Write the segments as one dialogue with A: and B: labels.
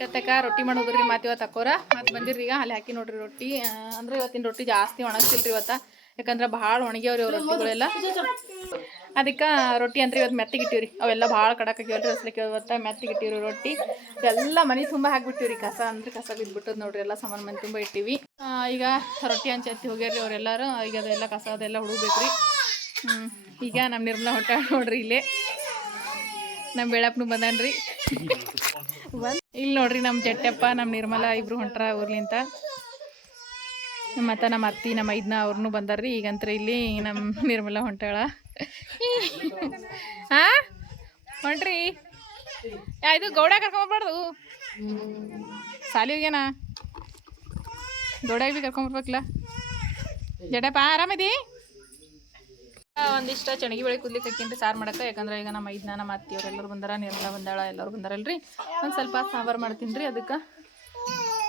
A: ತಕ್ಕ ರೊಟ್ಟಿ ಮಾಡೋದ್ರಿ ಮತ್ತೆ ಇವತ್ತು ಅಕ್ಕೋರ. ಮತ್ತೆ ಬಂದಿರ್ರಿ ಈಗ ಅಲ್ಲಿ ಹಾಕಿ ನೋಡ್ರಿ ರೊಟ್ಟಿ. ಅಂದ್ರೆ ಇವತ್ತಿನ ರೊಟ್ಟಿ ಜಾಸ್ತಿ ಒಣಗಿಸಿಲ್ರಿ ಇವತ್ತ. ಯಾಕಂದ್ರೆ ಭಾಳ ಒಣಗ್ಯಾವ್ರಿ ಅವ್ರ ರೊಟ್ಟಿಗಳೆಲ್ಲ. ಅದಕ್ಕೆ ರೊಟ್ಟಿ ಅಂದ್ರೆ ಇವತ್ತು ಮೆತ್ತಿಗಿಟ್ಟಿವ್ರಿ ಅವೆಲ್ಲ ಭಾಳ ಕಡಕ್ ಆಗ್ಯಾವ್ರಿ ಹಸ್ಲಿಕ್ಕೆ ಇವತ್ತು ಮೆತ್ತಿಗಿಟ್ಟಿವ್ರಿ ರೊಟ್ಟಿ. ಎಲ್ಲ ಮನೆ ತುಂಬ ಹಾಕ್ಬಿಟ್ಟಿವ್ರಿ ಕಸ. ಅಂದ್ರೆ ಕಸ ಬಿದ್ಬಿಟ್ಟದ್ ನೋಡ್ರಿ, ಎಲ್ಲ ಸಾಮಾನು ಮನೆ ತುಂಬ ಇಟ್ಟಿವಿ. ಈಗ ರೊಟ್ಟಿ ಹಂಚಿ ಹೋಗ್ಯಾರ್ರಿ ಅವರೆಲ್ಲರೂ ಈಗ ಅದೆಲ್ಲ ಕಸ ಅದೆಲ್ಲ ಹುಡುಗ್ಬೇಕ್ರಿ. ಈಗ ನಮ್ಮ ನಿರ್ಮಲ ಹೊಟ್ಟ ನೋಡ್ರಿ ಇಲ್ಲೇ. ನಮ್ಮ ಬೆಳಪ್ಪನು ಬಂದನ್ರಿ. ಇಲ್ಲಿ ನೋಡ್ರಿ ನಮ್ಮ ಜಟ್ಟಪ್ಪ ನಮ್ಮ ನಿರ್ಮಲಾ ಇಬ್ರು ಹೊಂಟ್ರ ಊರ್ಲಿಂತ ಮತ್ತು ನಮ್ಮ ಅತ್ತಿ ನಮ್ಮ ಐದ್ನ ಅವ್ರನ್ನೂ ಬಂದಾರ್ರಿ. ಈಗಂತ್ರ ಇಲ್ಲಿ ನಮ್ಮ ನಿರ್ಮಲಾ ಹೊಂಟಾಳ ಹಾ ಹೊಂಟ್ರಿ? ಇದು ಗೌಡ ಕರ್ಕೊಂಬರ್ಬಾರ್ದು ಸಾಲಿ ಹೋಗ್ಯಾನ ಗೌಡ ಬಿ ಕರ್ಕೊಂಬರ್ಬೇಕಲ್ಲ ಜಡಪ್ಪ ಆರಾಮದಿ? ಒಂದಿಷ್ಟ ಚಣಗಿ ಬೆಳೆ ಕುದ್ಲಿಕ್ಕೆ ಹಾಕಿನ್ರಿ ಸಾರು ಮಾಡಕ್ಕೆ ಯಾಕಂದ್ರೆ ಈಗ ನಮ್ಮ ಐದ್ನ ನಮ್ಮ ಅತ್ತಿ ಎಲ್ಲರೂ ಬಂದಾರ ನಿರ್ಮಲ ಬಂದಾಳ ಎಲ್ಲರೂ ಬಂದಾರಲ್ರಿ. ಒಂದು ಸ್ವಲ್ಪ ಸಾಂಬಾರು ಮಾಡ್ತೀನಿ ರೀ ಅದಕ್ಕೆ.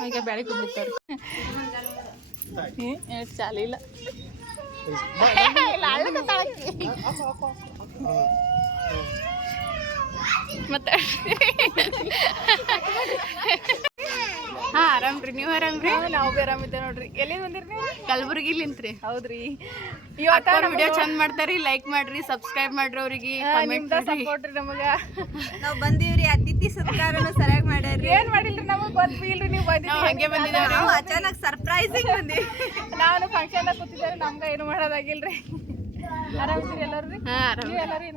A: ಈಗ ಬ್ಯಾಳಿ ಕುದ್ಲಿತ್ತವ್ರಿ ಎಷ್ಟು ಚಾಲಿ ಇಲ್ಲ, ಮತ್ತೆ?
B: ಹಾ ಆರಾಮ್ರಿ ನೀವು ಆರಾಮ್ರಿ
A: ನಾವು ಬಿ ಆರಾಮಿದ್ದೆ ನೋಡ್ರಿ. ಎಲ್ಲಿ ಬಂದಿರಿ ನೀವು?
B: ಕಲಬುರ್ಗಿಲಿಂತ್ರಿ.
A: ಹೌದ್ರಿ.
B: ಇವತ್ತ ವಿಡಿಯೋ ಚಂದ ಮಾಡ್ತಾರಿ ಲೈಕ್ ಮಾಡ್ರಿ ಸಬ್ಸ್ಕ್ರೈಬ್ ಮಾಡ್ರಿ ಅವ್ರಿಗೆ
A: ಕಮೆಂಟ್ ಸಪೋರ್ಟ್ ನಮಗ.
C: ನಾವ್ ಬಂದೀವ್ರಿ ಅತಿಥಿ ಸತ್ಕಾರನು ಸರಿಯಾಗಿ ಮಾಡ್ಯಾರ್ರಿ.
A: ಏನ್ ಮಾಡಿಲ್ರಿ? ನಮಗ್ ಗೊತ್ತಿಲ್ರಿ ನೀವು
B: ನಾವ್ ಹಂಗೆ ಬಂದಿದ್ದೇವ್ರಿ
C: ನಾವು ಅಚಾನಕ್ ಸರ್ಪ್ರೈಸಿಂಗ್ ಬಂದಿ
A: ನಾನು ಫಂಕ್ಷನ್ ಕೂತಿದ್ದಾರೆ ನಮ್ಗ ಏನು ಮಾಡೋದಾಗಿಲ್ರಿ ಆರಾಮಿದ್ದೀರಿ ಎಲ್ಲರೂ ರೀ? ಎಲ್ಲರೂ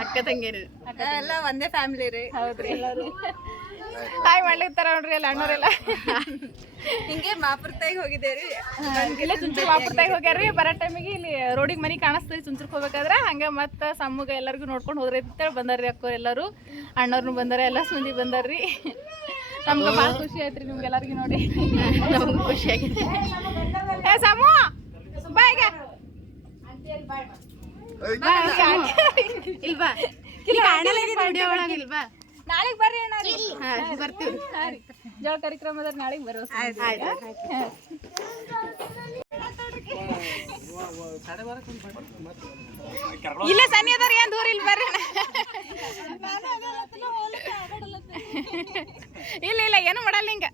B: ಅಕ್ಕ ತಂಗಿರಿ
C: ಎಲ್ಲ ಒಂದೇ ಫ್ಯಾಮಿಲಿ ರೀ.
A: ಹೌದ್ರಿ ಎಲ್ಲರೂ. ಹಾಯ್ ಮಾಡ್ಲಿಕ್ತಾರ ನೋಡ್ರಿ ಎಲ್ಲ ಅಣ್ಣವ್ರೆಲ್ಲ
C: ಹಿಂಗೆ ಮಾಪುರ್ತಾಗಿ ಹೋಗಿದ್ದೇರಿ
A: ಇಲ್ಲೇ ಚುಂಚುರ್ ವಾಪರ್ತಾಗ ಹೋಗ್ಯಾರ್ರಿ. ಬರೋ ಟೈಮಿಗೆ ಇಲ್ಲಿ ರೋಡಿಗೆ ಮನೆ ಕಾಣಿಸ್ತದೆ ಚುಂಚುರ್ಕ್ ಹೋಗ್ಬೇಕಾದ್ರೆ. ಹಂಗೆ ಮತ್ತೆ ಸಮ್ಮಗ ಎಲ್ಲರಿಗೂ ನೋಡ್ಕೊಂಡು ಹೋದ್ರಿ ಅಂತೇಳಿ ಬಂದಾರ್ರಿ ಅಕ್ಕೋ ಎಲ್ಲರೂ. ಅಣ್ಣವ್ರನ್ನು ಬಂದಾರ ಎಲ್ಲ ಮಂದಿ ಬಂದಾರ್ರಿ. ನಮ್ಗೆ ಭಾಳ ಖುಷಿ ಆಯ್ತ್ರಿ ನಿಮ್ಗೆಲ್ಲರಿಗೂ ನೋಡಿ.
B: ನಮಗೂ ಖುಷಿ ಆಗಿದೆ.
A: ಏ ಸಮು ಬಾಯ್ಗೆ
B: ಇಲ್ವಾ? ಇಲ್ಲಿ ಕಾಣಲ್ಲ ವಿಡಿಯೋ ಒಳಗೆ ಇಲ್ವಾ?
A: ನಾಳೆಗೆ ಬರ್ರಿ ಅಣ್ಣ
B: ಬರ್ತೀವ್ರಿ
A: ಜೋಳ ಕಾರ್ಯಕ್ರಮದ ನಾಳೆಗೆ ಬರೋ ಇಲ್ಲ ಸನಿ ಅದಾರ ಏನ್ ದೂರ ಇಲ್ಲಿ ಬರ್ರಿ ಇಲ್ಲ ಇಲ್ಲ ಏನು ಮಾಡಲ್ಲ ಹಿಂಗ.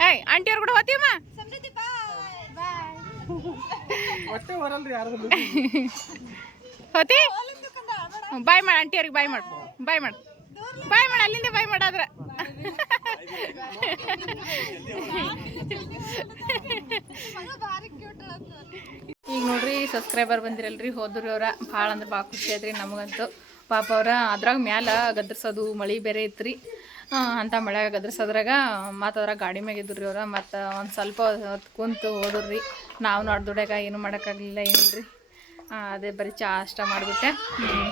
A: ಏಯ್ ಆಂಟಿ ಅವ್ರು ಕೂಡ ಹೋತೀವಮ್ಮ ಹೋತಿ? ಬಾಯ್ ಮಾಡ ಆಂಟಿ ಅವ್ರಿಗೆ ಬಾಯ್ ಮಾಡು. ಬಾಯ್ ಮಾಡು. ಬಾಯ್ ಮಾಡು ಅಲ್ಲಿಂದ ಬಾಯ್ ಮಾಡಾದ್ರ ಈಗ ನೋಡ್ರಿ ಸಬ್ಸ್ಕ್ರೈಬರ್ ಬಂದಿರಲ್ರಿ ಹೋದ್ರಿ ಅವ್ರ. ಭಾಳ ಅಂದ್ರೆ ಭಾಳ ಖುಷಿ ಆಯ್ತ್ರಿ ನಮಗಂತೂ. ಪಾಪ ಅವ್ರ ಅದ್ರಾಗ ಮ್ಯಾಲ ಗದ್ರಸೋದು ಮಳೆ ಬೇರೆ ಆ, ಅಂತ ಮಳೆಯಾಗ ಗದ್ರಸೋದ್ರಾಗ ಮತ್ತು ಅದ್ರಾಗ ಗಾಡಿ ಮ್ಯಾಗ ಇದ್ರಿ ಅವ್ರ. ಮತ್ತು ಒಂದು ಸ್ವಲ್ಪ ಹೊತ್ತು ಕುಂತು ಹೋದ್ರಿ ನಾವು ನೋಡ್ದುಡ್ಯಾಗ ಏನು ಮಾಡೋಕ್ಕಾಗಲಿಲ್ಲ ಏನಿಲ್ರಿ ಆ, ಅದೇ ಬರೀ ಚಾ ಅಷ್ಟ ಮಾಡಿಬಿಟ್ಟೆ.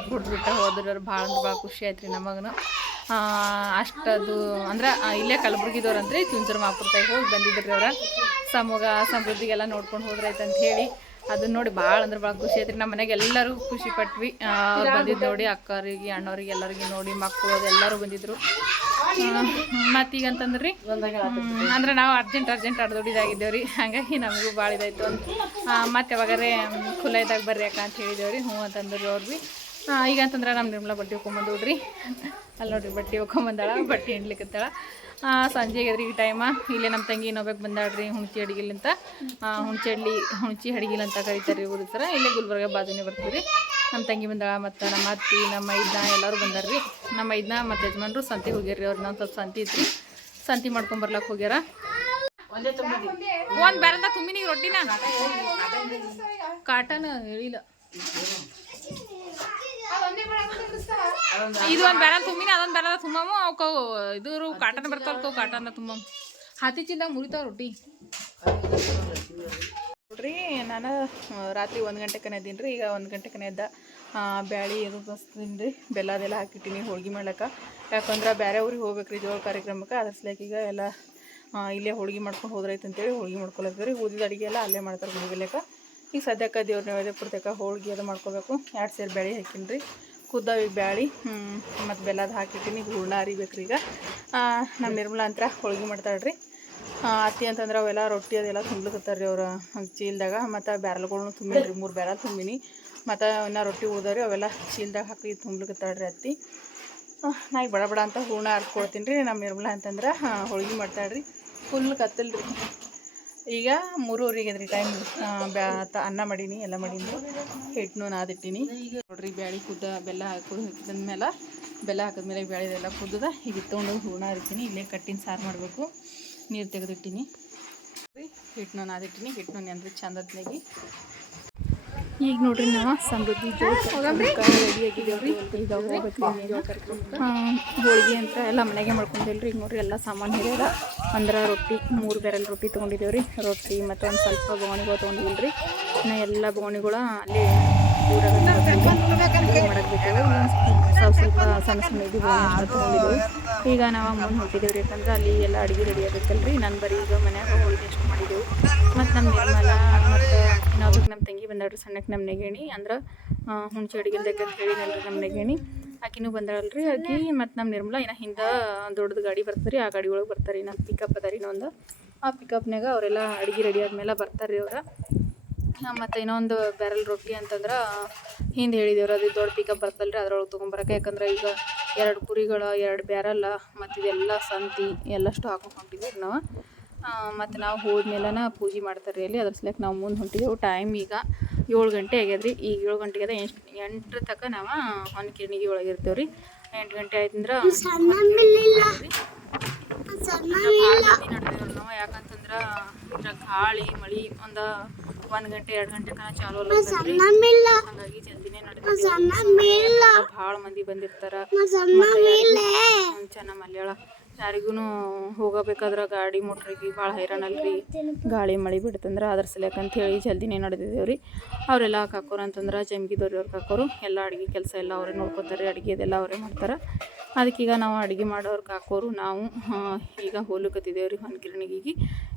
A: ಕುಡ್ದುಬಿಟ್ಟೆ, ಹೋದ್ರವ್ರು ಭಾಳ ಅಂದ್ರೆ ಭಾಳ ಖುಷಿ ಆಯ್ತು ರೀ ನಮಗೂ ಅಷ್ಟದು ಅಂದ್ರೆ ಇಲ್ಲೇ ಕಲಬುರ್ಗಿದವ್ರಂತ್ರಿ ತುಂಜರ ಮಾಪುರ್ತಾಗ ಹೋಗಿ ಬಂದಿದ್ರಿ ಅವ್ರ. ಸಮೂಹ ಸಮೃದ್ಧಿಗೆಲ್ಲ ನೋಡ್ಕೊಂಡು ಹೋದ್ರಾಯ್ತು ಅಂತ ಹೇಳಿ. ಅದನ್ನ ನೋಡಿ ಭಾಳ ಅಂದ್ರೆ ಭಾಳ ಖುಷಿ ಆಯ್ತು ನಮ್ಮ ಮನೆಗೆ ಎಲ್ಲರೂ ಖುಷಿ ಪಟ್ವಿ. ಬಂದಿದ್ದು ನೋಡಿ ಅಕ್ಕರಿಗೆ ಅಣ್ಣವ್ರಿಗೆ ಎಲ್ಲರಿಗೆ ನೋಡಿ ಮಕ್ಕಳು ಎಲ್ಲರೂ ಬಂದಿದ್ರು. ಮತ್ತೀಗ ಅಂತಂದ್ರಿ? ಅಂದ್ರೆ ನಾವು ಅರ್ಜೆಂಟ್ ಅರ್ಜೆಂಟ್ ಅಡ್ದೊಡಿದಾಗಿದ್ದೇವ್ರಿ ಹಾಗಾಗಿ ನಮಗೂ ಭಾಳ ಇದಾಯ್ತು ಅಂತ. ಮತ್ತೆ ಯಾವಾಗಾರೆ ಖುಲ್ಲ ಇದ್ದಾಗ ಬರ್ರಿ ಅಕ್ಕ ಅಂತ ಹೇಳಿದೇವ್ರಿ ಹ್ಞೂ ಅಂತಂದ್ರಿ ಅವ್ರು ಈಗ ಅಂತಂದ್ರೆ ನಮ್ಮ ನಿರ್ಮಲ ಬಟ್ಟೆ ಹೋಗ್ಕೊಂಬಂದೋಡ್ರಿ ಅಲ್ಲಿ ನೋಡ್ರಿ ಬಟ್ಟೆ ಹೋಗ್ಕೊಂಬಂದಾಳ ಬಟ್ಟೆ ಹಿಂಡ್ಲಿಕ್ಕತ್ತಾಳ ಸಂಜೆ ಎದ್ರಿ ಈ ಟೈಮ ಇಲ್ಲೇ ನಮ್ಮ ತಂಗಿ ಇನ್ನೊಬ್ಬಕ್ಕೆ ಬಂದಾಳ್ರಿ ಹುಣಚಿ ಅಡಿಗಿಲಿಂತ ಹುಣ್ಚಿ ಅಡ್ಲಿ ಹುಣಚಿ ಅಡಿಗಿಲ್ ಅಂತ ಕರಿತಾರೆ ಊರು ಥರ ಇಲ್ಲೇ ಗುಲ್ಬರ್ಗ ಬಾಜುನೇ ಬರ್ತೀವಿ ನಮ್ಮ ತಂಗಿ ಬಂದಾಳ ಮತ್ತು ನಮ್ಮ ಅತ್ತಿ ನಮ್ಮ ಐದ್ನ ಎಲ್ಲರೂ ಬಂದಾರ್ರಿ. ನಮ್ಮ ಐದ್ನ ಮತ್ತು ಯಜಮಾನ್ರು ಸಂತಿ ಹೋಗ್ಯಾರ್ರಿ ಅವ್ರನ್ನ ಒಂದು ಸ್ವಲ್ಪ ಸಂತಿ ಇತ್ತು ಸಂತಿ ಮಾಡ್ಕೊಂಡ್ ಬರ್ಲಕ್ಕೆ ಹೋಗ್ಯಾರ. ಒಂದು ಬೇರಂತ ತುಂಬಿನಿ ರೊಟ್ಟಿನ. ಕಾಟನ್ ಹೇಳಿಲ್ಲ ಇದು ಒಂದು ಬೇರೆ ತುಂಬಿನ ಅದೊಂದು ಬೇರೆ ತುಂಬಾಮು ಅವಕ್ಕ ಇದು ಕಾಟನ್ ಬರ್ತಾವ ಕಾಟನ್ ತುಂಬಾಮು. ಹಾತಿ ಚೀಲ್ದಾಗ ಮುರಿತಾವ ರೊಟ್ಟಿ. ನೋಡ್ರಿ ನಾನು ರಾತ್ರಿ ಒಂದು ಗಂಟೆ ಕನೆ ಎದ್ದೀನಿ ರೀ ಈಗ ಒಂದು ಗಂಟೆ ಕನೆ ಎದ್ದ ಆ, ಬ್ಯಾಳಿ ಅದು ಬಸ್ತೀನಿ ರೀ ಬೆಲ್ಲ ಅದೆಲ್ಲ ಹಾಕಿಟ್ಟಿನಿ ಹೋಳ್ಗೆ ಮಾಡ್ಲಕ್ಕ. ಯಾಕಂದ್ರೆ ಬೇರೆ ಊರಿಗೆ ಹೋಗ್ಬೇಕು ರೀ ಜೋಳ ಕಾರ್ಯಕ್ರಮಕ್ಕೆ ಅದ್ರ ಸಲಕ್ಕೆ ಈಗ ಎಲ್ಲ ಇಲ್ಲೇ ಹೋಳ್ಗೆ ಮಾಡ್ಕೊಂಡು ಹೋದ್ರೈತೆ ಅಂತೇಳಿ ಹೋಳ್ಗೆ ಮಾಡ್ಕೊಳಕ್ಕೆ ರೀ ಊದಿದ ಅಡುಗೆ ಎಲ್ಲ ಅಲ್ಲೇ ಮಾಡ್ತಾರೆ ಗುಡಿಗೆಲ್ಲಕ ಈಗ ಸದ್ಯಕ್ಕೆ ದೇವ್ರ ನೈವೇದ್ಯ ಪುರ್ತಕ ಹೋಳ್ಗೆ ಅದು ಮಾಡ್ಕೋಬೇಕು ಎರಡು ಸೇರು ಬ್ಯಾಳಿ ಹಾಕಿನಿ ರೀ ಕುದ್ದಾವ ಬ್ಯಾಳಿ. ಮತ್ತು ಬೆಲ್ಲದ ಹಾಕಿಟ್ಟಿನಿ, ಹೂರ್ಣ ಅರಿಬೇಕು ರೀ ಈಗ ನಮ್ಮ ನಿರ್ಮಲಾ ಅಂತ ಹೋಳ್ಗೆ ಮಾಡ್ತಾಳ್ರಿ. ಅತ್ತಿ ಅಂತಂದ್ರೆ ಅವೆಲ್ಲ ರೊಟ್ಟಿ ಅದೆಲ್ಲ ತುಂಬ್ಲಿಕತ್ತಾರ ರೀ ಅವ್ರ ಚೀಲ್ದಾಗ. ಮತ್ತು ಬ್ಯಾರಲ್ಗಳ್ನು ತುಂಬಿನಿ ರೀ ಮೂರು ಬ್ಯಾರಲ್ ತುಂಬಿನಿ. ಮತ್ತು ಇನ್ನು ರೊಟ್ಟಿ ಉಳ್ದವ್ರಿ, ಅವೆಲ್ಲ ಚೀಲ್ದಾಗ ಹಾಕಿ ತುಂಬ್ಲಿಕತ್ತಾಳ್ರಿ ಅತ್ತಿ. ನಾ ಈಗ ಬಡ ಬಡ ಅಂತ ಹೂರ್ಣ ಹರ್ಕೊಳ್ತೀನಿ ರೀ ನಮ್ಮ ನಿರ್ಮಲಾ ಅಂತಂದ್ರೆ ಹೋಳ್ಗೆ ಮಾಡ್ತಾಳ್ರಿ. ಫುಲ್ ಕತ್ತಲ್ ರೀ ಈಗ ಮೂರುವರೆಗೆ ಅದ್ರಿ ಟೈಮ್ ಅನ್ನ ಮಾಡೀನಿ, ಎಲ್ಲ ಮಾಡೀನಿ. ಹಿಟ್ಟನ್ನು ನಾದಿಟ್ಟಿನಿ. ನೋಡ್ರಿ, ಬ್ಯಾಳಿ ಕುದ್ದ ಬೆಲ್ಲ ಹಾಕೋದು ಹಾಕಿದ್ಮೇಲೆ ಬೆಲ್ಲ ಹಾಕಿದ್ಮೇಲೆ ಬ್ಯಾಳಿ ಎಲ್ಲ ಕುದ್ದದ ಈಗ ಇತ್ತೊಂಡು ಹೂರ್ಣ ಹರಿತೀನಿ ಇಲ್ಲೇ ಕಟ್ಟಿನ ಸಾರು ಮಾಡಬೇಕು. ನೀರು ತೆಗೆದಿಟ್ಟಿನಿ. ಹಿಟ್ಟನ್ನು ನಾದಿಟ್ಟಿನಿ. ಹಿಟ್ಟನ್ನು ನೆಂದ್ರೆ ಚಂದ ಹೊತ್ನಾಗಿ. ಈಗ ನೋಡ್ರಿ ನಾವು ಸಮೃದ್ಧಿ ಈಗ ಹೋಳಿಗೆ ಅಂತ ಎಲ್ಲ ಮನೆಗೆ ಮಾಡ್ಕೊಂಡಿಲ್ರಿ ಈಗ ನೋಡ್ರಿ ಎಲ್ಲ ಸಾಮಾನು ಹಿರಿಯದ ಅಂದ್ರೆ ರೊಟ್ಟಿ ಮೂರು ಬೆರಲ್ ರೊಟ್ಟಿ ತೊಗೊಂಡಿದ್ದೇವ್ರಿ ರೊಟ್ಟಿ ಮತ್ತು ಒಂದು ಸ್ವಲ್ಪ ಬೋಣಿಗಳು ತೊಗೊಂಡಿಲ್ರಿ ಇನ್ನು ಎಲ್ಲ ಬೋಣಿಗಳ ಅಲ್ಲಿ ಮಾಡಕ್ಕೆ ಸ್ವಲ್ಪ ಸ್ವಲ್ಪ ಸಣ್ಣ ಸಣ್ಣ ಇದು ಈಗ ನಾವು ಮುಂದೆ ಹೊಂಟಿದ್ದೇವ್ರಿ ಯಾಕಂದ್ರೆ ಅಲ್ಲಿ ಎಲ್ಲ ಅಡುಗೆ ರೆಡಿ ಆಗತ್ತಲ್ರಿ ನಾನು ಬರೀ ಈಗ ಮನ್ಯಾಗ ಹೋಳಿಗೆ ಟೆಸ್ಟ್ ಮಾಡಿದ್ದೆವು ಮತ್ತು ನಮ್ಮ ನಿರ್ಮಲ ಮತ್ತು ಇನ್ನೊಬ್ಬಕ್ಕೆ ನಮ್ಮ ತಂಗಿ ಬಂದಾಡ್ರಿ ಸಣ್ಣಕ್ಕೆ ನಮ್ಮ ನೆಗೇಣಿ. ಅಂದ್ರೆ ಹುಣ್ಸೆ ಅಡುಗೆ ಅಂತ ಹೇಳಿನಲ್ರಿ ನಮ್ಮ ನೆಗೇಣಿ. ಆಕಿನೂ ಬಂದಾಳಲ್ರಿ. ಆಕಿ ಮತ್ತು ನಮ್ಮ ನಿರ್ಮಲ ಇನ್ನು ಹಿಂದೆ ದೊಡ್ಡದು ಗಾಡಿ ಬರ್ತಾರೆ ರೀ ಆ ಗಾಡಿ ಒಳಗೆ ಬರ್ತಾರೆ. ರೀ ನಮ್ಮ ಪಿಕಪ್ ಅದ ರೀ ಇನ್ನೊಂದು. ಆ ಪಿಕಪ್ನಾಗ ಅವರೆಲ್ಲ ಅಡುಗೆ ರೆಡಿ ಆದ್ಮೇಲೆ ಬರ್ತಾರೆ ರೀ ಅವ್ರು. ಮತ್ತು ಇನ್ನೊಂದು ಬ್ಯಾರಲ್ ರೊಟ್ಟಿ ಅಂತಂದ್ರೆ, ಹಿಂದೆ ಹೇಳಿದೇವ್ರಿ, ಅದು ದೊಡ್ಡ ಪಿಕಪ್ ಬರ್ತಲ್ಲ ರೀ ಅದ್ರೊಳಗೆ ತೊಗೊಂಬರಕ್ಕೆ. ಯಾಕಂದ್ರೆ ಈಗ ಎರಡು ಕುರಿಗಳ, ಎರಡು ಬ್ಯಾರಲ್ಲ, ಮತ್ತು ಇದೆಲ್ಲ ಸಂತಿ, ಎಲ್ಲಷ್ಟು ಹಾಕೊಂಡು ನಾವು. ಮತ್ತು ನಾವು ಹೋದ್ಮೇಲೆ ಪೂಜೆ ಮಾಡ್ತಾರೆ ಅಲ್ಲಿ. ಅದ್ರ ಸಲಕ್ಕೆ ನಾವು ಮುಂದೆ ಹೊಂಟಿದ್ದೆವು ಟೈಮ್ ಈಗ ಏಳು ಗಂಟೆ ಆಗ್ಯದ್ರಿ. ಈಗ ಏಳು ಗಂಟೆಗೆ ಅದ ಎಷ್ಟು ಎಂಟರ ತನಕ ನಾವು ಒಂದು ಕಿಣಿಗೆ ಒಳಗೆ ಇರ್ತೇವೆ ರೀ ಎಂಟು ಗಂಟೆ ಆಯ್ತಂದ್ರೆ ನಾವು ಯಾಕಂತಂದ್ರೆ ಇದ್ರಾಗ ಗಾಳಿ ಮಳಿ ಒಂದು ಒಂದು ಗಂಟೆ ಎರಡು ಗಂಟೆ ತನಕ ಚಾಲು ಹಾಗಾಗಿ ಜಲ್ದಿನೇ ನಡೆದ ಭಾಳ ಮಂದಿ ಬಂದಿರ್ತಾರ. ಚೆನ್ನ ಮಲ್ಯಾಳ ಯಾರಿಗೂ ಹೋಗಬೇಕಾದ್ರೆ ಗಾಡಿ ಮೋಟ್ರಿಗೆ ಭಾಳ ಹೈರಾಣಲ್ರಿ. ಗಾಳಿ ಮಳೆ ಬಿಡ್ತಂದ್ರೆ ಅದ್ರ ಹೇಳಿ ಜಲ್ದಿನೇ ನಡೆದಿದ್ದೇವೆ ರೀ ಅವರೆಲ್ಲ ಕಾಕೋರು ಅಂತಂದ್ರೆ ಜಮ್ಗಿದವ್ರಿ ಅವ್ರು ಕಾಕೋರು. ಎಲ್ಲ ಅಡುಗೆ ಕೆಲಸ ಎಲ್ಲ ಅವರೇ ನೋಡ್ಕೋತಾರೆ ಅಡುಗೆ ಅದೆಲ್ಲ ಅವರೇ ಮಾಡ್ತಾರೆ. ಅದಕ್ಕೀಗ ನಾವು ಅಡುಗೆ ಮಾಡೋರು ಹಾಕೋರು ನಾವು. ಈಗ ಹೋಲಕತ್ತಿದ್ದೇವೆ ರೀ ಹೊನ್ಕಿರಣಿಗೆ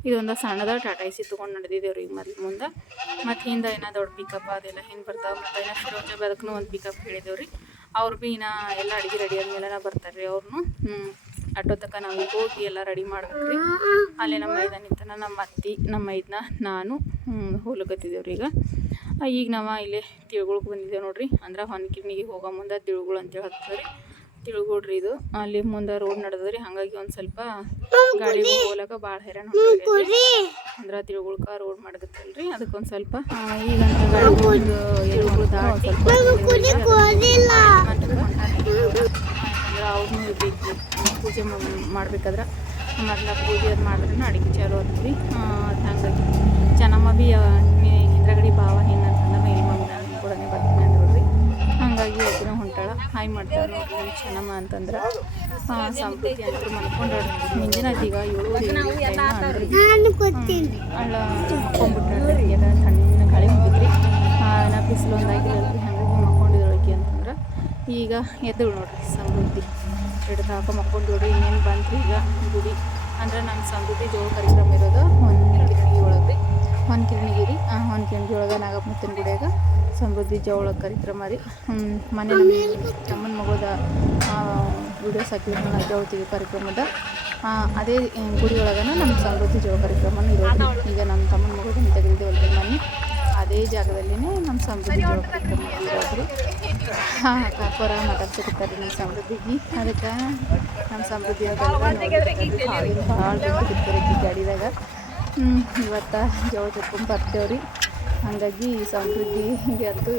A: ಇದೊಂದು ಸಣ್ಣದ ಟಾಟಾ ಎಸಿ ತೊಗೊಂಡು ನಡೆದಿದ್ದೇವೆ ರೀ ಮೊದಲು ಮುಂದೆ. ಮತ್ತು ಹಿಂದೆ ಏನೋ ದೊಡ್ಡ ಪಿಕಪ್ ಅದೆಲ್ಲ ಹಿಂದೆ ಬರ್ತಾವೆ, ಮತ್ತು ಏನೋ ಅದಕ್ಕೂ ಒಂದು ಪಿಕಪ್ ಹೇಳಿದ್ದೇವೆ ರೀ ಅವ್ರು ಭೀ ಇನ್ನ ಎಲ್ಲ ಅಡುಗೆ ರೆಡಿ ಆದ್ಮೇಲೆ ಬರ್ತಾರೆ ರೀ ಅವ್ರನ್ನು ಆಟೋ ತನಕ ನಾವು ಹೋಗಿ ಎಲ್ಲ ರೆಡಿ ಮಾಡ್ಬೇಕ್ರಿ. ಅಲ್ಲಿ ನಮ್ಮ ಮೈದ ನಿಂತನ ನಮ್ಮ ಅತ್ತಿ ನಮ್ಮ ಮೈದನ ನಾನು ಹೋಲಕತ್ತಿದ್ದೇವೆ ರೀ ಈಗ. ಈಗ ನಾವು ಇಲ್ಲಿ ತಿಳ್ಗೊಳಕ್ಕೆ ಬಂದಿದ್ದೇವೆ ನೋಡ್ರಿ. ಅಂದ್ರೆ ಹೊನ್ಕಿರ್ನಿಗೆ ಹೋಗೋ ಮುಂದೆ ತಿಳುಗಳು ಅಂತೇಳಿ ಹತ್ತದ ರೀ ತಿಳ್ಗೊಳ್ರಿ ಇದು. ಅಲ್ಲಿ ಮುಂದೆ ರೋಡ್ ನಡೆದ್ರಿ ಹಾಗಾಗಿ ಒಂದು ಸ್ವಲ್ಪ ಗಾಡಿ ಹೋಗ್ಲಕ್ಕ ಭಾಳ ಹೈರಾಣ. ಅಂದ್ರೆ ತಿಳ್ಗೊಳ್ಕ ರೋಡ್ ಮಾಡಕತ್ತಲ್ರಿ ಅದಕ್ಕೊಂದು ಸ್ವಲ್ಪ ಈಗ ಈಗಂತ ಗಾಡಿ ಒಂದು ಎಲ್ರು ಅವ್ರನ್ನೂ ಬೇಕು ಪೂಜೆ ಮಾಡ್ಬೇಕಾದ್ರೆ ಮೊದಲ ಪೂಜೆ ಅದು ಮಾಡಿದ್ರೆ ಅಡುಗೆ ಚಾಲು ಆಗ್ತೀವಿ ಅದು ಹಂಗಾಗಿ ಚೆನ್ನಮ್ಮ ಭೀ ಹಿಂದ್ರಗಡೆ ಭಾವ ಏನಂತಂದ್ರೆ ಮಮ್ಮಿ ನಾನು ಕೂಡ ಬರ್ತೀನಿ ಅಂದ್ರಿ ಹಾಗಾಗಿ ಅದನ್ನ ಹೊಂಟಾಳ. ಹಾಯ್ ಮಾಡ್ತಾಳೆ ನೋಡಿ ನಮ್ಮ ಚೆನ್ನಮ್ಮ ಅಂತಂದ್ರೆ ಸಂಪ್ರತಿ ಅಂತ ಮಲ್ಕೊಂಡು ಮುಂಜಾನೆ ಈಗ ಏಳು ಅಳ್ಳ ಹಾಕೊಂಡ್ಬಿಟ್ಟು ಎಲ್ಲ ತಣ್ಣ ಗಾಳಿ ಹೋಗಿದ್ರಿ ನಾ ಬಿಸಿಲು ಅಂತಂದ್ರೆ ಈಗ ಎದ್ದು ನೋಡ್ರಿ ಸಮೃದ್ಧಿ ಎರಡು ತಾಕ ಮಕ್ಕೊಂಡು ನೋಡ್ರಿ ಇನ್ನೇನು ಬಂದ್ರಿ ಈಗ ಗುಡಿ. ಅಂದ್ರೆ ನಮ್ಮ ಸಮೃದ್ಧಿ ಜೋಳ ಕಾರ್ಯಕ್ರಮ ಇರೋದು ಒಂದು ಕಿರಣಗಿ ಒಳಗೆ ರೀ. ಒಂದು ಕಿರಣಗಿ ರೀ. ಒಂದು ಕಿರಣಗಿ ಒಳಗೆ ನಾಗಪ್ಪನ ಗುಡಿಯಾಗ ಸಮೃದ್ಧಿ ಜೋಳ ಕಾರ್ಯಕ್ರಮ ರೀ. ಮನೆ ತಮ್ಮನ ಮಗೋದ ವಿಡಿಯೋಸ್ ಹಾಕಿದ್ರು ಜೋಳತಿಗೆ ಕಾರ್ಯಕ್ರಮದ ಅದೇ ಗುಡಿ ಒಳಗನ ನಮ್ಮ ಸಮೃದ್ಧಿ ಜೋಳ ಕಾರ್ಯಕ್ರಮ ಇರೋದು ಈಗ ನಮ್ಮ ತಮ್ಮನ ಮಗೋದನ್ನು ಒಳ್ಳೆ ಮನೆ. ಅದೇ ಜಾಗದಲ್ಲಿನೇ ನಮ್ಮ ಸಮೃದ್ಧಿ ಜೋಳ ಕಾರ್ಯಕ್ರಮ ಇರೋದ್ರಿ ಹಾಂ ಮಟನ್ ಮಾತಾಡ್ಸಿರ್ತಾರೆ ನಮ್ಮ ಸಮೃದ್ಧಿಗೆ ಅದಕ್ಕೆ ನಮ್ಮ ಸಮೃದ್ಧಿ ಭಾಳ ಸಿಗ್ತಾರೆ ಈ ಗಾಡಿದಾಗ. ಇವತ್ತು ಜೋಳ ಬರ್ತೇವೆ ಬರ್ತೇವ್ರಿ ಹಾಗಾಗಿ ಸಮೃದ್ಧಿಗೆ ಅಂತೂ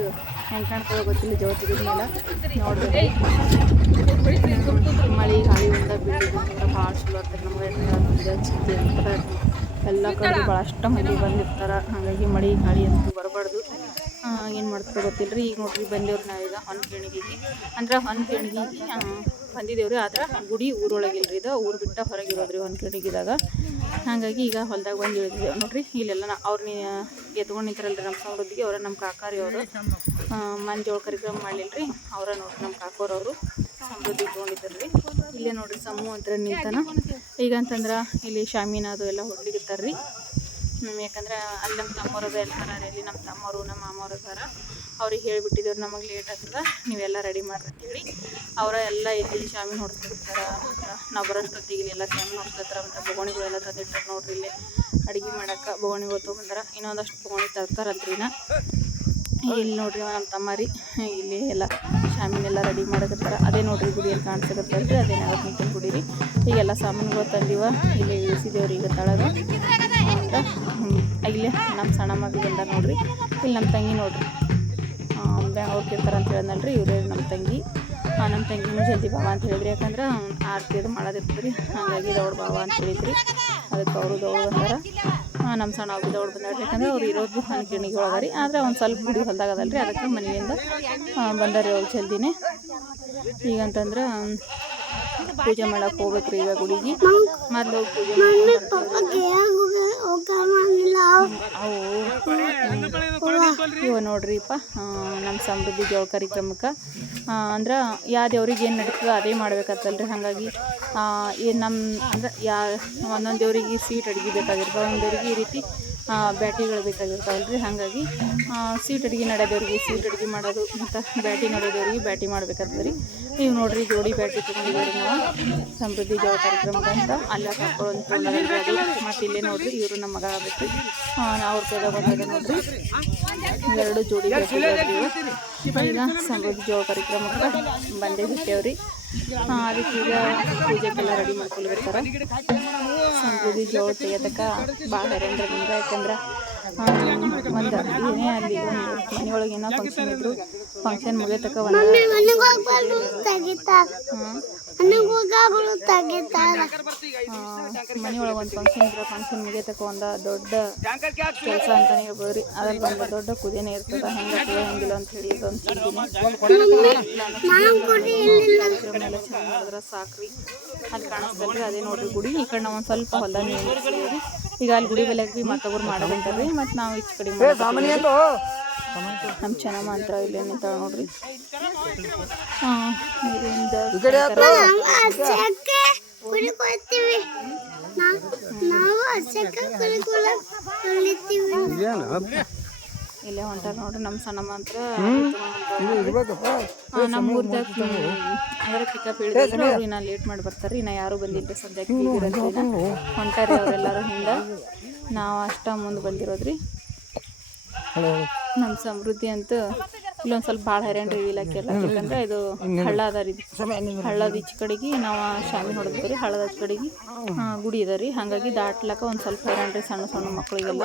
A: ಹೆಂಗೆ ಕಾಣ್ತದೆ ಗೊತ್ತಿಲ್ಲ ಜೋಳ ತೆಗೆದ್ಮೇಲೆ ನೋಡ್ಬೇಕು ಮಳೆ ಗಾಳಿ ಒಂದ ಬೀಳೋದ್ರಿಂದ ಭಾಳ ಚಲೋ ಆಗ್ತದೆ ನಮ್ಗೆ. ಚಿಂತೆ ಎಲ್ಲ ಕಡೆ ಭಾಳಷ್ಟು ಮಂದಿ ಬಂದಿರ್ತಾರೆ. ಹಾಗಾಗಿ ಮಳೆ ಗಾಳಿ ಅಂತೂ ಬರಬಾರ್ದು. ಏನು ಮಾಡ್ತಾರೆ ಗೊತ್ತಿಲ್ಲ ರೀ ಈಗ ನೋಡ್ರಿ, ಬಂದೇವ್ರಿ ನಾವೀಗ ಹೊನ್ಕಿಣಿಗಿಗೆ ಅಂದ್ರೆ ಹೊನ್ಕಿಣಿಗಿಗೆ ಬಂದಿದ್ದೇವ್ರಿ ಆದ್ರೆ ಗುಡಿ ಊರೊಳಗಿಲ್ಲ ರೀ ಇದು. ಊರು ಬಿಟ್ಟ ಹೊರಗಿರೋದ್ರಿ ಹೊನ್ಕಿಣಿಗಿದಾಗ ಹಾಗಾಗಿ ಈಗ ಹೊಲ್ದಾಗ ಬಂದು ಇಳಿದಿದ್ದೇವೆ ನೋಡ್ರಿ, ಇಲ್ಲೆಲ್ಲ ನಾ ಅವ್ರನ್ನ ಎತ್ಕೊಂಡು ರೀ ನಮ್ಮ ಸಮೃದ್ಧಿಗೆ ಅವರ ನಮ್ಮ ಕಾಕಾರಿ ಅವರು. ಮಂಜೋಳ ಜೋಳ ಕಾರ್ಯಕ್ರಮ ಮಾಡಲಿಲ್ಲ ರೀ ಅವರ ನೋಡ್ರಿ ನಮ್ಮ ಕಾಕೋರವರು ಸಮೃದ್ಧಿ ತೊಗೊಂಡಿದ್ದಾರ್ರಿ ಇಲ್ಲೇ ನೋಡ್ರಿ ಸಮೂಹ ಅಂತ ನಿಂತಾನ. ಈಗ ಅಂತಂದ್ರೆ ಇಲ್ಲಿ ಶಾಮೀನ ಅದು ಎಲ್ಲ ಹೊಡ್ಲಿಕತ್ತಾರ ರೀ ಯಾಕಂದ್ರೆ ಅಲ್ಲಿ ನಮ್ಮ ತಮ್ಮವ್ರದ್ದು ಇರ್ತಾರ ಇಲ್ಲಿ ನಮ್ಮ ತಮ್ಮವರು, ನಮ್ಮ ಮಾಮವ್ರು ಅದಾರ ಅವ್ರಿಗೆ ಹೇಳಿಬಿಟ್ಟಿದ್ದೇವ್ರು ನಮಗೆ ಲೇಟ್ ಆಗ್ತದೆ ನೀವೆಲ್ಲ ರೆಡಿ ಮಾಡ್ರಿ ಅಂತೇಳಿ ಅವರ ಎಲ್ಲ ಇಲ್ಲಿ ಶಾಮಿ ಹೊಡ್ಸ್ತಿರ್ತಾರೆ ನಾವು ಬರೋಷ್ಟೊತ್ತಿಗೆ ಇಲ್ಲಿ ಎಲ್ಲ ಶಾಮಿ ಹೊಡ್ಸ್ಕೊತಾರೆ ಅಂತ ಬೊಗಣಿಗಳೆಲ್ಲ ತಂದಿಟ್ಟಾರೆ ನೋಡ್ರಿ ಇಲ್ಲಿ ಅಡುಗೆ ಮಾಡೋಕ್ಕೆ ಬೊಗಣಿಗಳು ತೊಗೊಂಡಾರ. ಇನ್ನೊಂದಷ್ಟು ಬೊಗಣಿ ತರ್ತಾರೆ ನಾ ಇಲ್ಲಿ ನೋಡ್ರಿ ನಮ್ಮ ತಮ್ಮ ರೀ. ಇಲ್ಲಿ ಎಲ್ಲ ಶಾಮಿನೆಲ್ಲ ರೆಡಿ ಮಾಡಕತ್ತಾರ ಅದೇ ನೋಡ್ರಿ ಗುಡಿಯಲ್ಲಿ ಕಾಣಿಸಕತ್ತಲ್ರಿ ಅದೇ ನಾಗಪ್ಪನ ಗುಡಿ ರೀ ಈಗೆಲ್ಲ ಸಾಮಾನುಗಳು ತಂದಿವ. ಇಲ್ಲಿ ಇಳಿಸಿದೇವ್ರಿ ಈಗ ತಳಗ. ಇಲ್ಲಿ ನಮ್ಮ ಸಣ್ಣ ಮಗ ಬಂದಾರ ನೋಡ್ರಿ. ಇಲ್ಲಿ ನಮ್ಮ ತಂಗಿ ನೋಡ್ರಿ. ಬೆಂಗಳೂರು ಇರ್ತಾರ ಅಂತ ಹೇಳಿದ್ನಲ್ರಿ. ಇವರೇ ನಮ್ಮ ತಂಗಿ. ನಮ್ಮ ತಂಗಿನೂ ಜಲ್ದಿ ಬಾವ ಅಂತ ಹೇಳಿದ್ರಿ. ಯಾಕಂದ್ರೆ ಆರ್ತಿ ಅದು ಮಾಡೋದಿರ್ತದೆ ರೀ ಹಾಗಾಗಿ ದೌಡ್ ಬಾವ ಅಂತ ಹೇಳಿದ್ರಿ. ಅದಕ್ಕೆ ಅವರು ದೌಡ್ ಬಂದಾರ. ನಮ್ಮ ಸಣ್ಣ ಅವ್ರು ದೌಡ್ ಬಂದಾರ ಯಾಕಂದ್ರೆ ಅವ್ರು ಇರೋದು ಹನಗಿಣಿಗೆ ಒಳಗೆ ರೀ ಆದ್ರೆ ಒಂದು ಸ್ವಲ್ಪ ಗುಡಿ ಹೊಲ್ದಾಗ ಅದಲ್ರಿ ಅದಕ್ಕೆ ಮನೆಯಿಂದ ಬಂದಾರಿ ಅವ್ರು ಜಲ್ದಿನೇ. ಈಗಂತಂದ್ರೆ ಪೂಜೆ ಮಾಡಕ್ಕೆ ಹೋಗ್ಬೇಕ್ರಿ ಈಗ ಗುಡಿಗೆ. ಮೊದ್ಲು ಪೂಜೆ ಇವ ನೋಡ್ರಿಪ್ಪ ನಮ್ಮ ಸಮೃದ್ಧಿ ಜೋಳ ಕಾರ್ಯಕ್ರಮಕ್ಕೆ. ಅಂದ್ರೆ ಯಾವ ದೇವ್ರಿಗೆ ಏನು ನಡೀತದೆ ಅದೇ ಮಾಡ್ಬೇಕತ್ತಲ್ರಿ ಹಾಗಾಗಿ ಏನು ನಮ್ಮ ಅಂದ್ರೆ ಯಾ, ಒಂದೊಂದು ದೇವ್ರಿಗೆ ಸೀಟ್ ಅಡುಗೆ ಬೇಕಾಗಿರ್ತದೆ ಒಂದೊಂದು ದೇವ್ರಿಗೆ ಈ ರೀತಿ ಬ್ಯಾಟಿಗಳು ರೀ ಹಾಗಾಗಿ ಸೀಟ್ ಅಡುಗೆ ನಡೆದವ್ರಿಗೆ ಸೀಟ್ ಅಡುಗೆ ಮಾಡೋದು ಮತ್ತು ಬ್ಯಾಟಿ ನಡೆದವ್ರಿಗೆ ಬ್ಯಾಟಿ ಮಾಡ್ಬೇಕಾಗ್ತದೆ ರೀ ನೀವು ನೋಡ್ರಿ ಜೋಡಿ ಬ್ಯಾಟಿ ತೊಗೊಂಡಿದ್ದೀವಿ ನಾವು. ಸಮೃದ್ಧಿ ಜೋಳ ಕಾರ್ಯಕ್ರಮದ ಅಂತ ಅಲ್ಲೇ ಹಾಕೊಳ್ಳೋದು ಮತ್ತು ಇಲ್ಲೇ ನೋಡ್ರಿ ಇವರು ನಮ್ಮ ಮಗ ಆಗಬೇಕು ಅವ್ರ ಕೈದಾಗ ಬಂದಿದೆ ನೋಡ್ರಿ. ಎರಡು ಜೋಡಿ ಬ್ಯಾಟಿ. ಈಗ ಸಮೃದ್ಧಿ ಜೋಳ ಕಾರ್ಯಕ್ರಮಕ್ಕೆ ಬಂದೇ ಬಿಟ್ಟೇವ್ರಿ ಅದಕ್ಕೆ ಈಗ ಪೂಜೆಗೆಲ್ಲ ರೆಡಿ ಮಾಡ್ಕೊಂಡು ಬರ್ತಾರೆ. ಸಂಜೆ ಜೋಳ ತೆಗೆದಕ್ಕ ಭಾಳ ಹೈರಾಣ್ರಿಂದ ಯಾಕಂದ್ರೆ ಒಂದು ಏನೇ ಅಲ್ಲಿ ಮನೆಯೊಳಗೆ ಏನೋ ಫಂಕ್ಷನ್ ಇದ್ರು ಫಂಕ್ಷನ್ ಮುಗಿಯತಕ್ಕ ಒಂದು ಮನೆಯೊಳಗೆ ಒಂದು ಫಂಕ್ಷನ್ ಇದ್ರೆ ಫಂಕ್ಷನ್ ಮುಗಿಯತಕ್ಕ ಒಂದು ದೊಡ್ಡ ಕೆಲಸ ಅಂತಾನೆ ಹೇಳ್ಬೋದು ರೀ ಅದ್ರಲ್ಲಿ ಒಂದು ದೊಡ್ಡ ಕುದೇನೆ ಇರ್ತದೆ ಹೆಂಗೆ ಹೆಂಗಿಲ್ಲ ಅಂತ ಹೇಳಿ ಇದೊಂದು ಎಲ್ಲ ಚೆನ್ನಾಗಿ ಮಾಡಿದ್ರೆ ಸಾಕ್ರಿ. ಅಲ್ಲಿ ಕಾಣಿಸ್ತಲ್ರಿ ಅದೇ ನೋಡ್ರಿ ಗುಡಿ ಈ ಕಡೆ ನಾವು ಒಂದು ಸ್ವಲ್ಪ ಹೊಲ ನೀರು ಈಗ ಅಲ್ಲಿ ಗುಡಿ ಬೆಲೆಗೆ ಭೀ ಮತ್ತೊಬ್ರು ಮಾಡೋದಂತಾರ್ರಿ ಮತ್ತು ನಾವು ಈಚೆ ಕಡೆ. ನಮ್ಮ ಚೆನ್ನಮ್ಮ ಅಂತ ಇಲ್ಲಿ ನಿಂತಾಳ ನೋಡ್ರಿ. ಹಾಂ ನೀರಿಂದ
D: ನಾವು
A: ಇಲ್ಲೇ ಹೊಂಟಾರ ನೋಡ್ರಿ ನಮ್ಮ ಸಣ್ಣಮ್ಮ ಅಂತ ನಮ್ಮ ಊರ್ದಾಗ ಅಂದ್ರೆ ಪಿಕಪ್ ಹೇಳಿದ್ರು. ಅವ್ರು ಇನ್ನ ಲೇಟ್ ಮಾಡಿ ಬರ್ತಾರೆ ಇನ್ನ ಯಾರು ಬಂದಿಲ್ಲ ಸದ್ಯಕ್ಕೆ ಹೊಂಟಾರಿ ಅವರೆಲ್ಲರೂ ಹಿಂದೆ. ನಾವು ಅಷ್ಟ ಮುಂದೆ ಬಂದಿರೋದ್ರಿ. ನಮ್ಮ ಸಮೃದ್ಧಿ ಅಂತೂ ಇಲ್ಲೊಂದು ಸ್ವಲ್ಪ ಭಾಳ ಹೈರಾಣ ರೀ ಇಲಾಖೆ ಎಲ್ಲ. ಯಾಕಂದ್ರೆ ಇದು ಹಳ್ಳ ಅದ ರೀ. ಹಳ್ಳದ ಈಚೆ ಕಡೆಗೆ ನಾವು ಶಾಮಿ ಹೊಡೆದ್ವಿ ರೀ. ಹಳ್ಳದ ಕಡೆಗೆ. ಗುಡಿ ಅದ ರೀ. ಹಾಗಾಗಿ ದಾಟ್ಲಕ್ಕ ಒಂದು ಸ್ವಲ್ಪ ಹೈರಾಣ ರೀ ಸಣ್ಣ ಸಣ್ಣ ಮಕ್ಕಳಿಗೆಲ್ಲ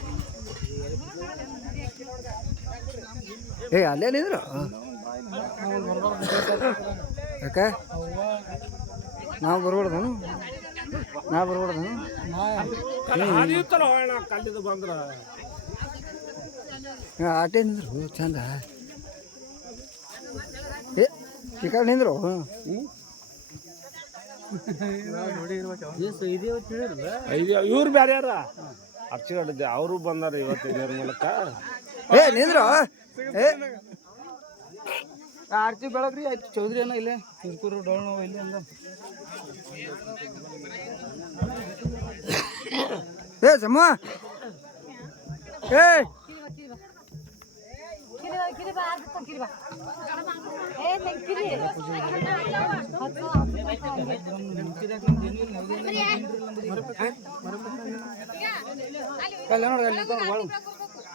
E: ಏ ಅಲ್ಲೇ ನಿಂದ್ರು? ಯಾಕ? ನಾವು ಬರ್ಬಾರ್ದನು? ನಾ ಬರ್ಬಾರ್ದನು? ಆಟೇ ನಿಂದ್ರು. ಚಂದ. ಏ ಈ ಕಡೆ ನಿಂದ್ರು?
F: ಇವ್ರು ಬೇರೆ ಯಾರ ಅವರು ಬಂದಾರ ಇವತ್ತು ಇದ್ರ ಮೂಲಕ.
E: ಏ ನಿಂದ್ರು? ಆರ್ತಿ ಬೆಳಗ್ರಿ ಆಯ್ತು ಚೌಧರಿ ಏನೋ ಇಲ್ಲೇ ಕಿರ್ಕೂರು ಡೋಳ್ ನೋವು ಇಲ್ಲಿ ಅಂದ. ಏ ಕಲ್ಯಾಣ ಏ. ಅಲ್ಲಿ ನೋಡಿ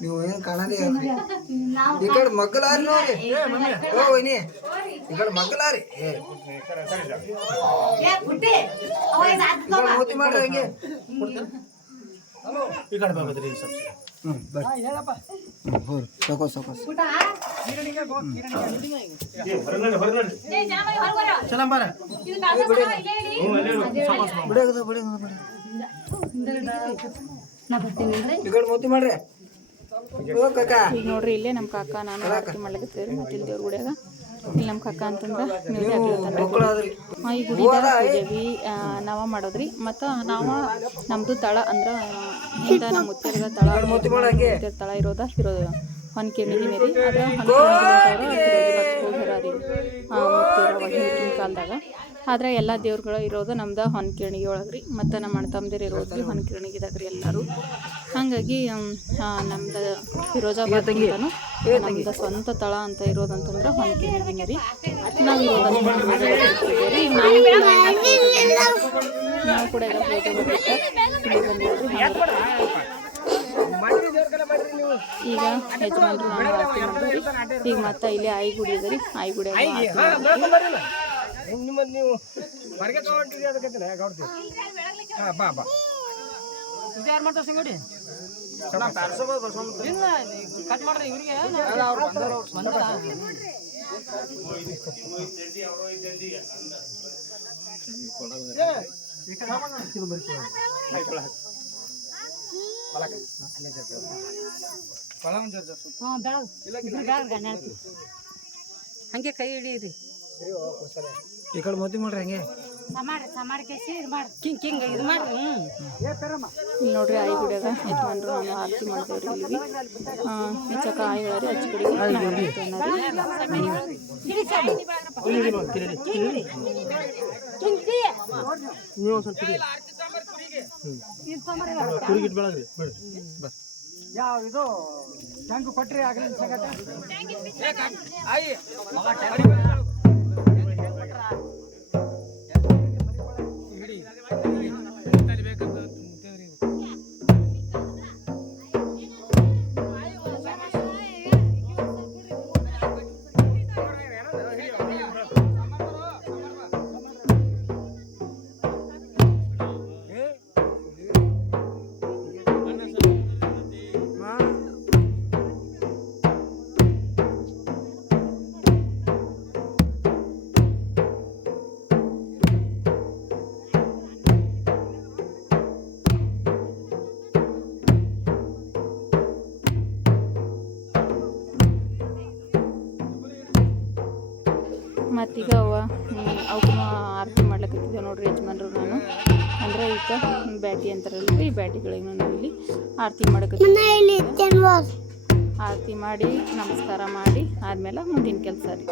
E: ನೀವು ಏನು ಕಾಣಲೇ ಈ ಕಡೆ ಮಗ್ಗಲಾರಿ ನೋಡಿ. ಓ ವೈನಿ. ಈ ಕಡೆ ಮಗ್ಗಲಾರಿ ಮೂತಿ ಮಾಡ್ರಿ ಹಂಗೆ. ಇಕಡೆ ಬಾಬದ್ರಿ ಸ್ವಲ್ಪ ಸಾಕೋಸ್ ಬಿಡ. ಈ ಕಡೆ ಮೂತಿ ಮಾಡ್ರಿ. ಓ ಕಾಕ.
A: ಈಗ ನೋಡ್ರಿ ಇಲ್ಲೇ ನಮ್ಮ ಕಾಕ ನಾನು ಮಾಡ್ಲಿಕ್ಕೆ ಮತ್ತೆ ಇಲ್ಲಿ ದೇವ್ರ ಗುಡಿಯಾಗ. ಇಲ್ಲಿ ನಮ್ಮ ಕಾಕ ಅಂತಂದ್ರೆ ಈ ಪೂಜೆವಿ ನಾವ ಮಾಡೋದ್ರಿ. ಮತ್ತು ನಾವ ನಮ್ದು ತಳ ಅಂದ್ರೆ ಹಿಂದ ನಮ್ಮ ಮುತ್ತೈದ ತಳ ಮುತ್ತೈದ ತಳ ಇರೋದ ಇರೋದು ಹೊನ್ಕಿಣಿಗಿನಿ ರೀ. ಅದ್ರ ಹೋಗ್ಯಾರ ರೀ ಮುತ್ತೈರ ಕಾಲದಾಗ. ಆದ್ರೆ ಎಲ್ಲ ದೇವ್ರುಗಳು ಇರೋದು ನಮ್ದು ಹೊನ್ಕಿಣಿಗೆ ಒಳಗೆ ರೀ ಮತ್ತು ನಮ್ಮ ಅಣ್ಣ ತಮ್ಮದಿರು ಇರೋದು ರೀ ಹೊನ್ಕಿಣಿಗಿದಾಗ ರೀ ಎಲ್ಲರೂ. ಹಾಗಾಗಿ ನಮ್ದು ಫಿರೋಜಾಬಾದ್ ನಮ್ದು ಸ್ವಂತ ತಳ ಅಂತ ಇರೋದು ಅಂತಂದ್ರೆ ರೀ ನಾವು ರೀ ನಾವು ಕೂಡ ಈಗ ಯಜಮಾನ್ರು ಈಗ ಮತ್ತೆ ಇಲ್ಲಿ ಆಯಿ ಗುಡಿ ಇದೆ ರೀ ಆಯಿ ಗುಡಿ
F: ನಿಮ್ಮ ನೀವು ಹೊರಗೆ ತಗೊಂಡಿರಿ ಅದಕ್ಕೆ ಗೌಡ್ತಿ ಹಾಂ ಬಾ ಬಾ.
B: ಹಂಗೆ ಕೈ ಹಿಡೀರಿ
E: ಈ ಕಡೆ ಮೂತಿ ಮಾಡ್ರಿ ಹಂಗೆ
B: ಕಿಂಗ್ ಕಡೆ ಇದು ಮಾಡ್ರಿ ಹಂಗೆ.
A: ಇಲ್ಲಿ ನೋಡ್ರಿ ಆಯಿ ಗುಡಿಯಾಗ ಯಜಮಾನ್ರು ನಾನು ಆರತಿ ಮಾಡ್ತೇವ್ರಿ ಇಲ್ಲಿ. ಹೆಚ್ಚಕ ಆಯಿ ಹೇಳಿ ಹಚ್ಚಿ ಕಡೆಗೆ
E: ಯಾವ ಇದು? ಟ್ಯಾಂಕ್ ಕೊಟ್ರಿ ಆಗಲಿ
A: ಮತ್ತೀಗ ಅವ ಅವಕ್ಕೂ ಆರತಿ ಮಾಡ್ಲಿಕ್ಕೆ ನೋಡ್ರಿ ಯಜಮಾನ್ರು ನಾನು. ಅಂದ್ರೆ ಈಗ ಬ್ಯಾಟಿ ಅಂತಾರಲ್ಲ ಈ ಬ್ಯಾಟಿಗಳಿಗೆ ನಾನು ಇಲ್ಲಿ ಆರತಿ ಮಾಡಕ್ಕೆ ಆರತಿ ಮಾಡಿ, ನಮಸ್ಕಾರ ಮಾಡಿ, ಆದ್ಮೇಲೆ ಮುಂದಿನ ಕೆಲಸ ರೀ.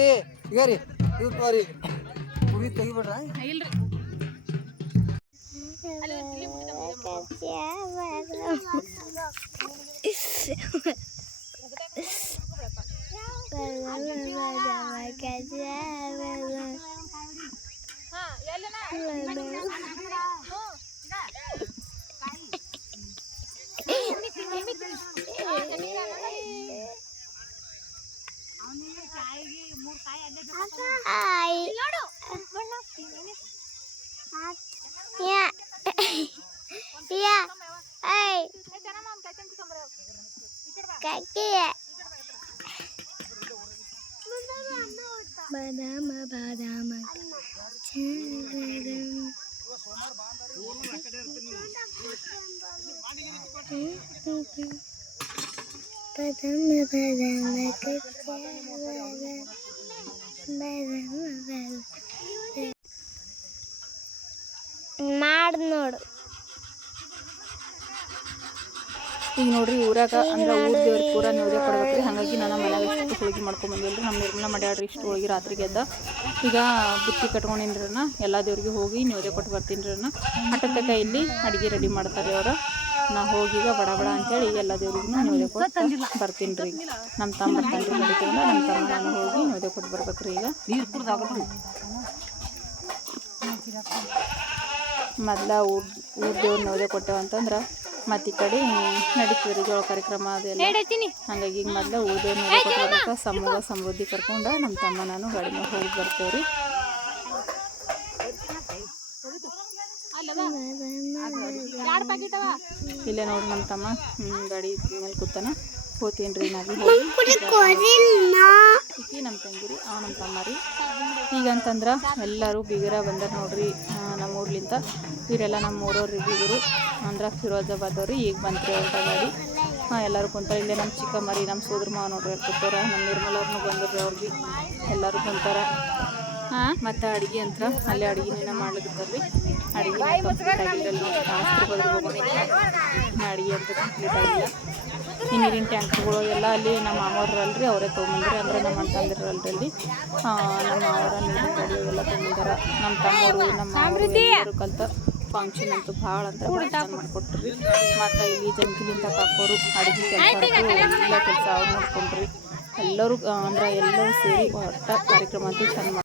E: ಬಿಲ್ಡಿ ಈಗ ರೀ ಇದು ತೋರಿ ಕುರಿ ತೆಗಿಬಿಡ್ರ
D: ಬಾದಾಮ badama badama. Chandram badama badama chandram badama badama. Catama badama badama nord
A: ಈಗ ನೋಡ್ರಿ ಊರಾಗ ಅಂದ್ರೆ ಊರ್ ದೇವ್ರಿಗೆ ಪೂರ ನೈವೇದ್ಯ ಕೊಡ್ಬೇಕ್ರಿ. ಹಾಗಾಗಿ ನಾನು ಮನ್ಯಾಗ ಇಷ್ಟು ಹೋಳಿಗೆ ಮಾಡ್ಕೊಂಡ್ ರೀ ನಮ್ಮ ನಿರ್ಮಲ ಮಾಡ್ಯಾಡ್ರಿ ಇಷ್ಟು ಹೋಳಿಗೆ ರಾತ್ರಿಗೆ ಎದ್ದ ಈಗ ಬುತ್ತಿ ಕಟ್ಕೊಂಡಿನ್ರನ, ಎಲ್ಲ ದೇವ್ರಿಗೆ ಹೋಗಿ ನೀವೇ ಕೊಟ್ಟು ಬರ್ತೀನ್ರನ. ಹಠದ ಕೈಯಲ್ಲಿ ಅಡುಗೆ ರೆಡಿ ಮಾಡ್ತಾರೆ ಅವರು. ನಾ ಹೋಗಿ ಈಗ ಬಡ ಬಡ ಅಂತೇಳಿ ಎಲ್ಲ ದೇವ್ರಿಗೂ ನೀವೇ ಕೊಟ್ಟು ಬರ್ತೀನಿ ರೀ ನಮ್ಮ ತಮ್ಮ ಬರ್ತಾನೆ ರೀ ನಮ್ಮ ತಮ್ಮ ನಾನು ಹೋಗಿ ನೀವೇ ಕೊಟ್ಟು ಬರ್ಬೇಕ್ರಿ ಈಗ. ಮೊದ್ಲ ಊರ್ ಊರ್ ದೇವ್ರ ನೋದೆ ಕೊಟ್ಟೆವು ಅಂತಂದ್ರೆ ಮತ್ತೆ ಈ ಕಡೆ ನಡೀತದೆ ಜೋಳ ಕಾರ್ಯಕ್ರಮ ಅದೆಲ್ಲ. ಹಂಗಾಗಿ ಈಗ ಮೊದಲು ಊರ್ ದೇವ್ರ ನೈವೇದ್ಯ ಕೊಟ್ಟು ಬರ್ಬೇಕು ಸಮೂಹ ಸಮೃದ್ಧಿ ಕರ್ಕೊಂಡ ನಮ್ಮ ತಮ್ಮ ನಾನು ಗಾಡಿ ಮೇಲೆ ಹೋಗಿ ಬರ್ತೇವೆ ರೀ ಇಲ್ಲೇ ನೋಡಿ ನಮ್ಮ ತಮ್ಮ ಗಾಡಿ ಮೇಲೆ ಕೂತಾನ. ಹೋಗ್ತೀನಿ ರೀ ನಾವು ಈಕಿ ನಮ್ಮ ತಂಗಿರಿ ಅವ ನಮ್ಮ ತಮ್ಮ ರೀ ಈಗಂತಂದ್ರೆ ಎಲ್ಲರೂ ಬೀಗರ ಬಂದಾರ ನೋಡ್ರಿ ಆ, ನಮ್ಮ ಊರ್ಲಿಂದ ಇವರೆಲ್ಲ ನಮ್ಮ ಊರವ್ರಿ ಬೀಗರು ಅಂದ್ರೆ ಫಿರೋಜಾಬಾದವ್ರಿ ಈಗ ಬಂತ್ರಿ ಅಂತ ಗಾಡಿ. ಹಾಂ ಎಲ್ಲರೂ ಕುಂತಾರ. ಇಲ್ಲೇ ನಮ್ಮ ಚಿಕ್ಕಮ್ಮರಿ ನಮ್ಮ ಸೋದ್ರ ಮಾವ ನೋಡ್ರಿ ಕೂತಾರ ನಮ್ಮ ನಿರ್ಮಲವ್ರನ್ನೂ ಬಂದಿರ್ರಿ ಅವ್ರಿಗೆ. ಎಲ್ಲರೂ ಕುಂತಾರ. ಹಾಂ ಮತ್ತು ಅಡುಗೆ ಅಂತ ಅಲ್ಲೇ ಅಡುಗೆನ ಮಾಡ್ಲಿಕ್ಕೆ ರೀ ಅಡುಗೆ ಕಂಪ್ಲೀಟ್ ಆಗಿರಲ್ಲ ಅದ್ರ ಬದಲು ಅಡುಗೆ ಅಂತ ಕಂಪ್ಲೀಟ್ ಆಗಿಲ್ಲ ಈ ನೀರಿನ ಟ್ಯಾಂಕ್ಗಳು ಎಲ್ಲ ಅಲ್ಲಿ ನಮ್ಮ ಅಲ್ರಿ ಅವರೇ ತೊಗೊಂಬಂದ್ರಿ. ಅಂದ್ರೆ ನಮ್ಮ ಅಂತಂದಿರಲ್ರಿ ಅಲ್ಲಿ ನಮ್ಮ ಅವರ ನೀರಿನ ಕಡೆ ಎಲ್ಲ ತೊಗೊಂಬಂದಾರ. ನಮ್ಮ ತಮ್ಮವರು ನಮ್ಮ ಕಲ್ತ ಫಂಕ್ಷನ್ ಅಂತೂ ಭಾಳ ಅಂತ ಮಾಡಿಕೊಟ್ರಿ ಮತ್ತು ಇಲ್ಲಿ ಜಂಕಿನಿಂದ ಕಾಕೋರು ಅಡುಗೆ ಕೆಲಸ ಎಲ್ಲ ಕೆಲಸ ಅವ್ರು ನೋಡ್ಕೊಂಡ್ರಿ ಎಲ್ಲರೂ ಅಂದ್ರೆ ಎಲ್ಲರೂ ಸೇರಿ ಒಟ್ಟ ಕಾರ್ಯಕ್ರಮ ಅಂತೂ ಚಂದ